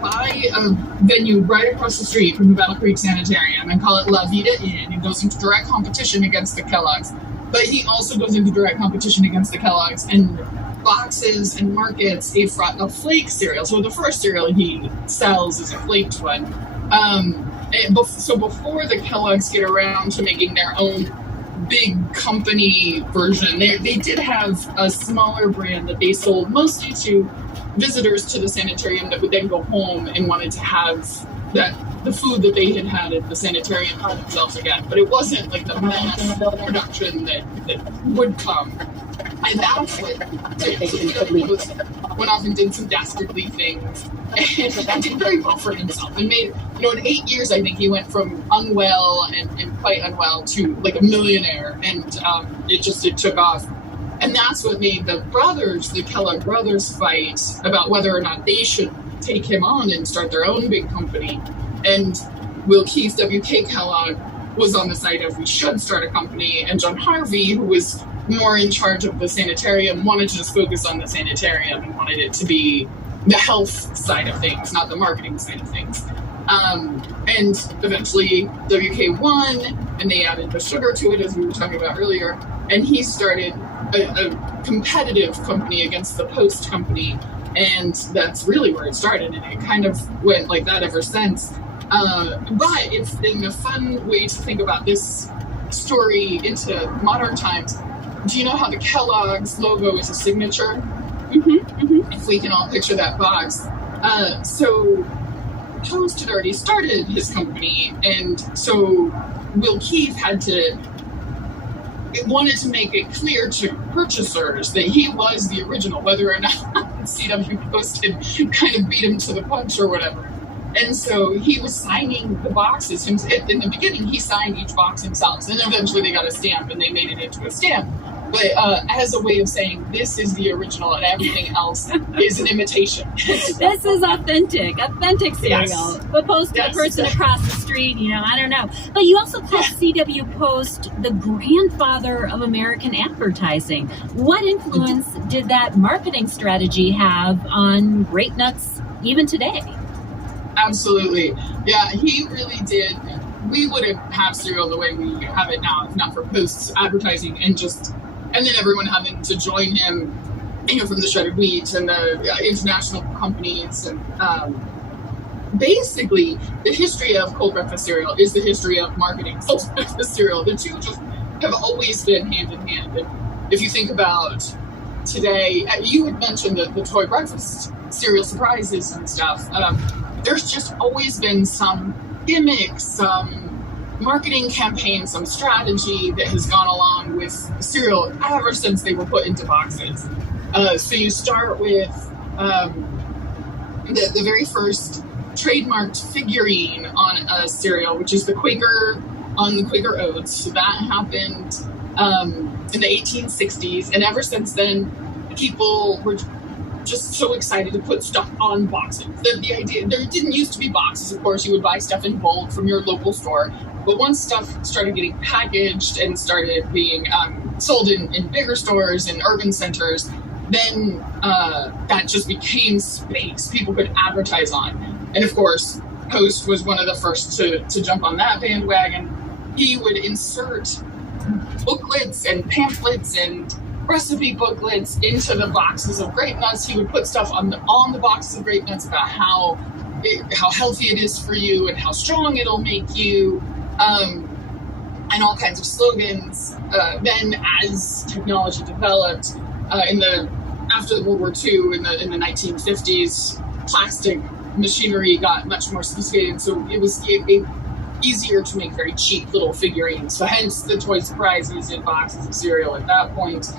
buy a venue right across the street from the Battle Creek Sanitarium and call it La Vida Inn, and goes into direct competition against the Kellogg's. But he also goes into direct competition against the Kellogg's and boxes and markets a flake cereal. So the first cereal he sells is a flaked one. So before the Kellogg's get around to making their own big company version, they did have a smaller brand that they sold mostly to visitors to the sanitarium that would then go home and wanted to have the food that they had at the sanitarium for themselves again. But it wasn't like the mass production that would come. And that's what went off and did some dastardly things and did very well for himself and made, in 8 years, I think he went from unwell and quite unwell to like a millionaire, and it took off. And that's what made the Kellogg brothers fight about whether or not they should take him on and start their own big company. And Will Keith, W.K. Kellogg, was on the side of we should start a company, and John Harvey, who was more in charge of the sanitarium, wanted to just focus on the sanitarium and wanted it to be the health side of things, not the marketing side of things. And eventually WK won, and they added the sugar to it, as we were talking about earlier, and he started a competitive company against the Post company, and that's really where it started, and it kind of went like that ever since. But it's in a fun way to think about this story into modern times. Do you know how the Kellogg's logo is a signature? If we can all picture that box. So Post had already started his company, and so Will Keith wanted to make it clear to purchasers that he was the original, whether or not CW Post had kind of beat him to the punch or whatever. And so he was signing the boxes. In the beginning, he signed each box himself, and eventually they got a stamp and they made it into a stamp. But as a way of saying this is the original and everything else is an imitation. This is authentic cereal. Yes. Opposed to the person across the street, I don't know. But you also call CW Post the grandfather of American advertising. What influence did that marketing strategy have on grape nuts even today? Absolutely. Yeah, he really did. We wouldn't have cereal the way we have it now if not for Post's advertising and then everyone having to join him, from the shredded wheat and the international companies. And basically, the history of cold breakfast cereal is the history of marketing cold breakfast cereal. The two just have always been hand in hand. And if you think about today, you had mentioned the toy breakfast cereal surprises and stuff. There's just always been some gimmick, some marketing campaign, some strategy that has gone along with cereal ever since they were put into boxes. So you start with the very first trademarked figurine on a cereal, which is the Quaker Oats. So that happened in the 1860s, and ever since then, people were just so excited to put stuff on boxes. The idea, there didn't used to be boxes, of course. You would buy stuff in bulk from your local store. But once stuff started getting packaged and started being sold in bigger stores and urban centers, then that just became space people could advertise on. And of course, Post was one of the first to jump on that bandwagon. He would insert booklets and pamphlets and recipe booklets into the boxes of grape nuts. He would put stuff on the boxes of grape nuts about how healthy it is for you and how strong it'll make you, and all kinds of slogans. Then, as technology developed, after World War II in the 1950s, plastic machinery got much more sophisticated, so it was easier to make very cheap little figurines. So hence the toy surprises in boxes of cereal at that point.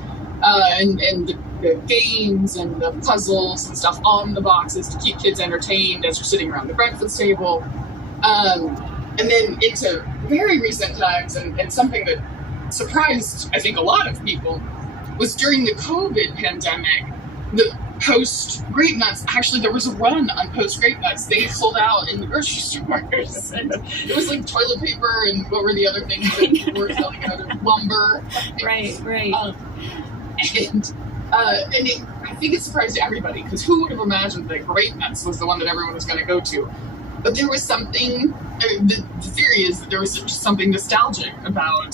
And the games and the puzzles and stuff on the boxes to keep kids entertained as you're sitting around the breakfast table. And then into very recent times, and something that surprised, I think, a lot of people, was during the COVID pandemic, the Post grape nuts, actually there was a run on Post grape nuts. They sold out in the grocery stores, and it was like toilet paper and what were the other things that were selling out? Lumber. Right. I think it surprised everybody, because who would have imagined that Grape Nuts was the one that everyone was going to go to? But there was something, the theory is that there was just something nostalgic about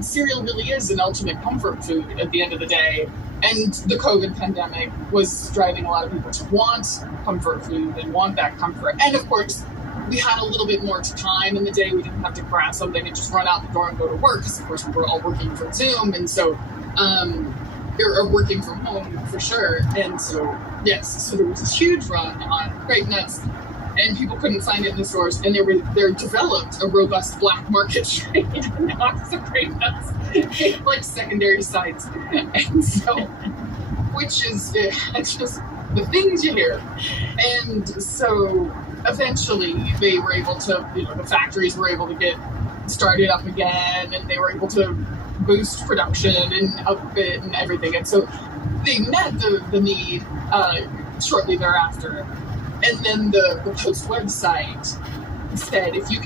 cereal really is an ultimate comfort food at the end of the day. And the COVID pandemic was driving a lot of people to want comfort food and want that comfort. And of course, we had a little bit more time in the day. We didn't have to grab something and just run out the door and go to work, because of course we were all working from Zoom. And so, or working from home for sure. And so, yes, so there was this huge run on Grape Nuts, and people couldn't find it in the stores, and there developed a robust black market trade in boxes of Grape Nuts, like secondary sites. And so, which is it's just the things you hear. And so eventually they were able to, the factories were able to get started up again, and they were able to boost production and outfit and everything. And so they met the need shortly thereafter. And then the Post website said, if you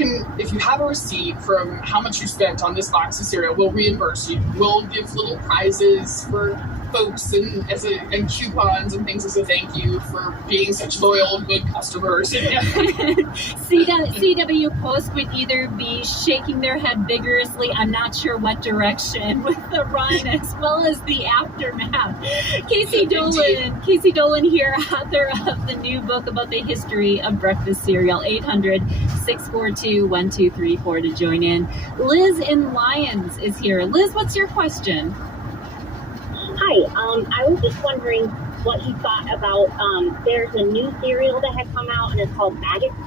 have a receipt from how much you spent on this box of cereal, we'll reimburse you. We'll give little prizes for folks and coupons and things as a thank you for being such loyal, good customers. CW Post would either be shaking their head vigorously, I'm not sure what direction, with the run as well as the aftermath. Casey Dolan here, author of the new book about the history of breakfast cereal. 800-642-1234 to join in. Liz in Lyons is here. Liz, what's your question? Hi, I was just wondering what you thought about, there's a new cereal that had come out, and it's called Maggot